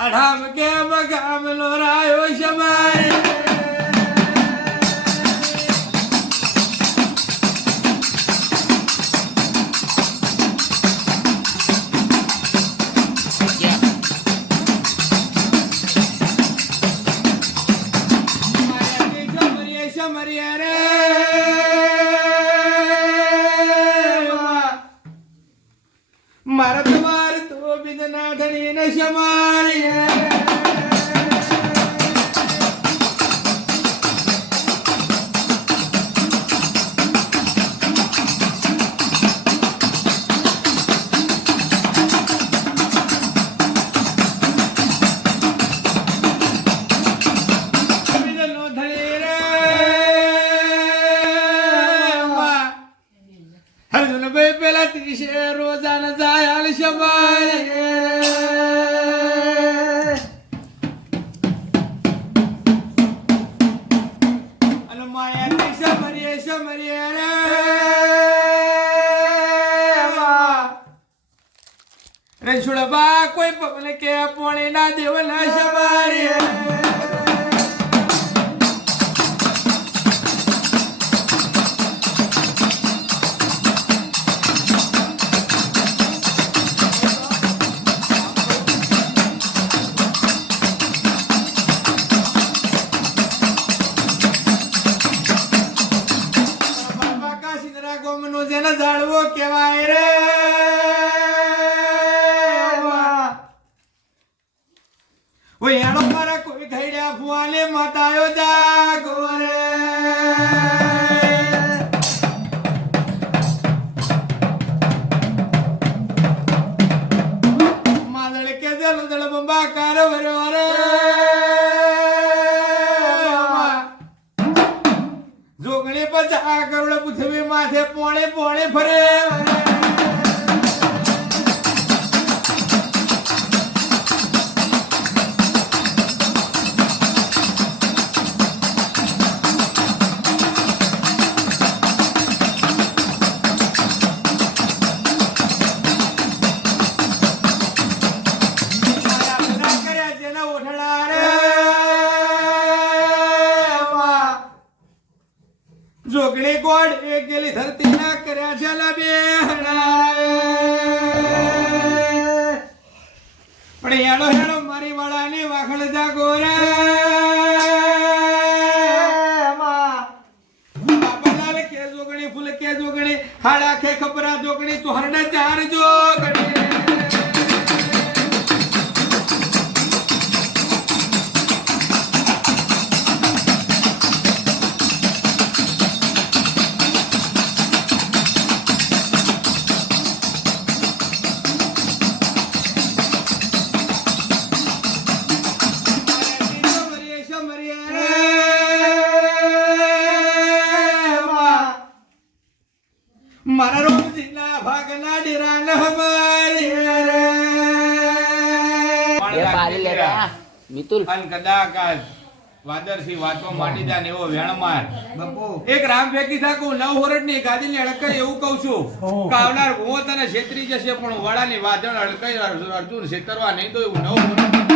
અઢામ કે મગામ લોરાયો શમાય મારા તમાર તો બિદના ધણી ને શમાય પેલા ત્રીસે રોજાના જાય હાલ શમાય અને માયા ત્રીસે મરીએ રે રણછોડબા કોઈ પગલે કે પોણી ના દેવના શમાય જેને જાળવો કેવાય રે ઓય એનો મારા કોઈ ઘડ્યા ફુવાને મતાયો જાગો રે માદળ કે દળ દળ બંબા કાર વરો રે જોગણી પચા કરોડ પૃથ્વી માથે પોણે પોણે ફરે જેના ઓઠડા રે જોગણી ગોડ એક ગેલી ધરતી ના કર્યા છે લાબે પણ હેડો હેડો મારી વાળાની વાખડ જાગો રે બાપાલાલ કે જોગણી ફૂલ કે જોગણી હાડા ખે ખપરા જોગણી તો હરડા ચાર જોગણી મારા રોમજીના ભાગના ડેરા ન હમારી રે એ બારી લેતા મિતુલ અન કદાચ વાદરસી વાતો માટી જાને એવો વેણમાર બપો એક રામ ફેકી થાકું નવ હોરડની ગાદીને અડકાય એવું કહું છું કાવનાર હું તને છેતરી જશે પણ વડાની વાદળ અડકાય અર્જુન છેતરવા નહીં તો એવું નવ હોરડ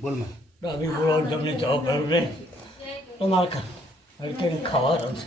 બોલ માં ડાબી બોલો તમને જવાબ ભર્યો રે તો મારે હડકે ખાવા રસ